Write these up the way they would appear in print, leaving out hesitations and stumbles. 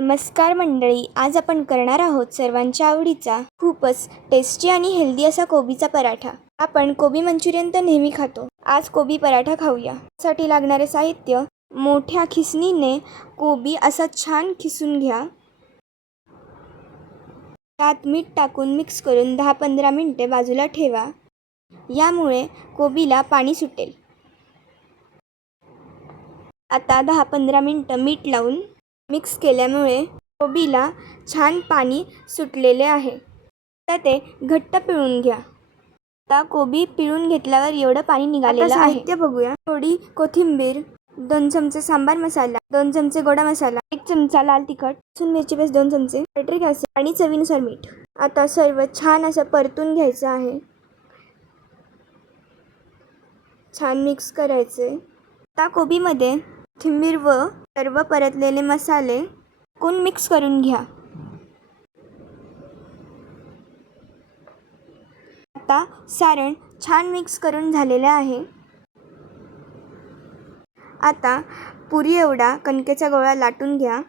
नमस्कार मंडळी, आज आपण करणार आहोत सर्वांच्या आवडीचा खूपच टेस्टी आणि हेल्दी असा कोबीचा पराठा. आपण कोबी मंचुरियन तर नेहमी खातो, आज कोबी पराठा खाऊया. त्यासाठी लागणारे साहित्य: मोठ्या खिसणीने कोबी असा छान खिसून घ्या. त्यात मीठ टाकून मिक्स करून 10-15 मिनिटे बाजूला ठेवा. यामुळे कोबीला पाणी सुटेल. आता 10-15 मिनिटं मीठ लावून मिक्स केल्यामुळे कोबीला छान पाणी सुटलेले आहे. आता ते घट्ट पिळून घ्या. आता कोबी पिळून घेतल्यावर एवढं पाणी निघालेलं आहे. साहित्य बघूया. थोडी कोथिंबीर, 2 चमचे सांबार मसाला, 2 चमचे गोडा मसाला, 1 चमचा लाल तिखट, लसूण मिरची पेस्ट 2 चमचे, सायट्रिक ॲसिड आणि चवीनुसार मीठ. आता सर्व छान असं परतून घ्यायचं आहे. छान मिक्स करायचे. आता कोबीमध्ये कोथिंबीर व सर्व परतलेले मसाले टाकून मिक्स करून घ्या. आता सारण छान मिक्स करून झालेले आहे. आता पुरी एवढा कणकेचा गोळा लाटून घ्या.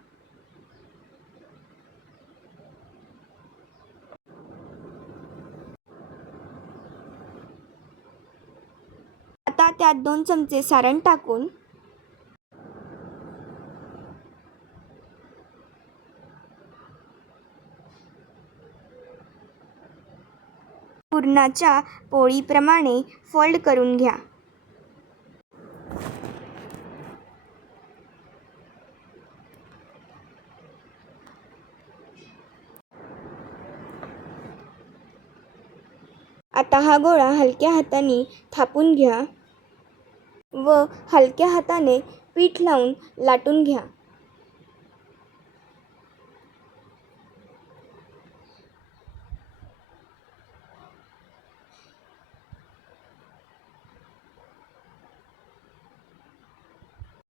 आता त्यात 2 चमचे सारण टाकून पुरणाच्या पोळीप्रमाणे फोल्ड करून घ्या. आता हा गोळा हलक्या हाताने थापून घ्या व हलक्या हाताने पीठ लावून लाटून घ्या.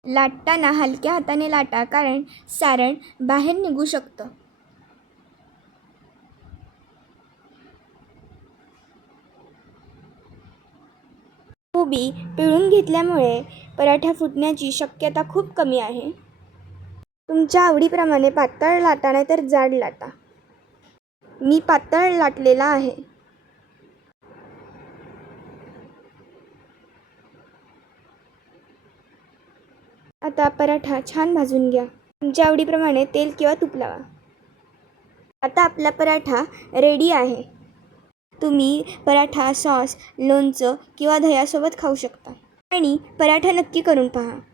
लाटताना हलक्या हाताने लाटा, कारण सारण बाहेर निघू शकतं. कोबी पिळून घेतल्यामुळे पराठा फुटण्याची शक्यता खूप कमी आहे. तुमच्या आवडीप्रमाणे पातळ लाटा नाहीतर जाड लाटा. मी पातळ लाटलेला आहे. आता पराठा छान भाजून घ्या. तुमच्या आवडीप्रमाणे तेल किंवा तूप लावा. आता आपला पराठा रेडी आहे. तुम्ही पराठा सॉस, लोणचं किंवा दह्यासोबत खाऊ शकता आणि पराठा नक्की करून पहा.